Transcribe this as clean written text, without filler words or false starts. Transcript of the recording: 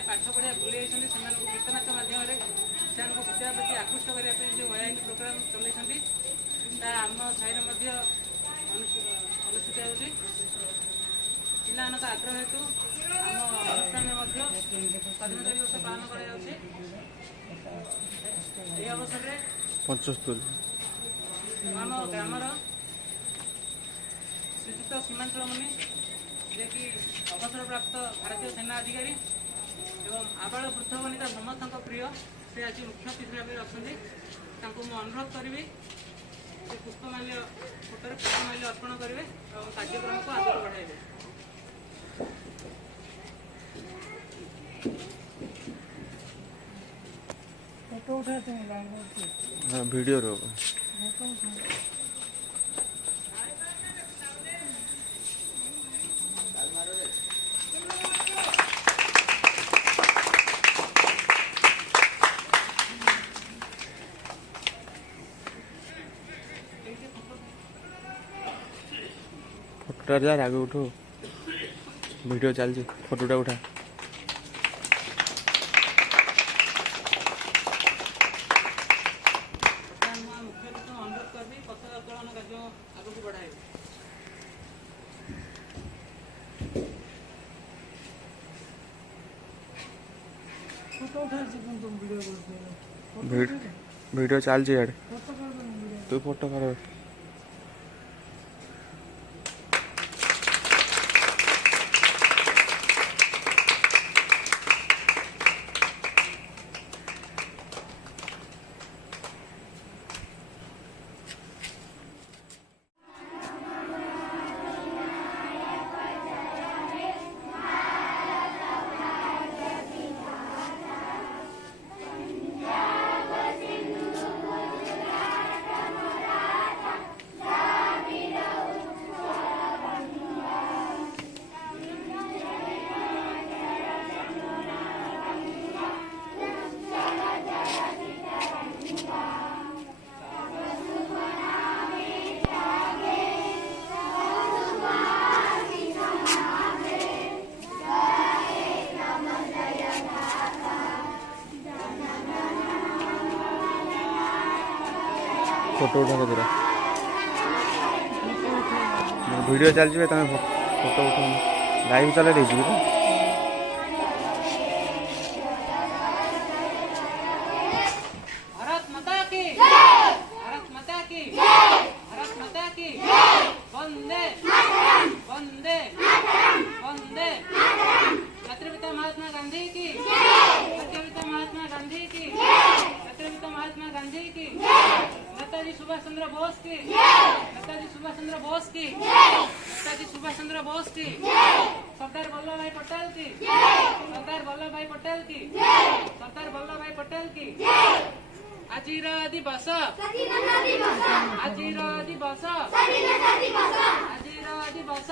मैंने पाठ पढ़ा भूल जाती गीत नाच मध्यम से विद्या प्रति आकृष्ट करने जो व्यायाम प्रोग्राम चलती आम साई अनुष्ठित होती पिला आग्रह हेतु आम अनुष्ठान स्वाधीनता दिवस पालन कर अवसर में 75 आम ग्रामर श्रीजुक्त सीमांचल मुनि जे कि अवसर प्राप्त भारतीय सेना अधिकारी एवं आबाल वृद्ध वनिता समस्त प्रिय से आज मुख्य अतिथि भाव अच्छा मुझे अनुरोध करी पुष्पमाल्य फोटो पुष्पमाल्य अर्पण करेंगे और कार्यक्रम को आगे बढ़ाइबे। फोटो उठाते हैं वीडियो रो फोटो यार आगे उठो वीडियो चलती फोटोटा उठा वीडियो चलती यार तू फोटो कर फोटो उठा पूरा वीडियो चलती तुम फोटो उठा लाइव चला रही थी भारत माता की भारत माता की भारत माता की वंदे वंदे वंदे राष्ट्रपिता महात्मा गांधी की राष्ट्रपिता महात्मा गांधी की राष्ट्रपिता महात्मा गांधी की नेताजी सुभाष चंद्र बोस की नेताजी सुभाष चंद्र बोस की नेताजी सुभाष चंद्र बोस की सरदार वल्लभ भाई पटेल की सरदार वल्लभ भाई पटेल की सरदार वल्लभ भाई पटेल की आजिर दिवस आजिर दिवस आजिर दिवस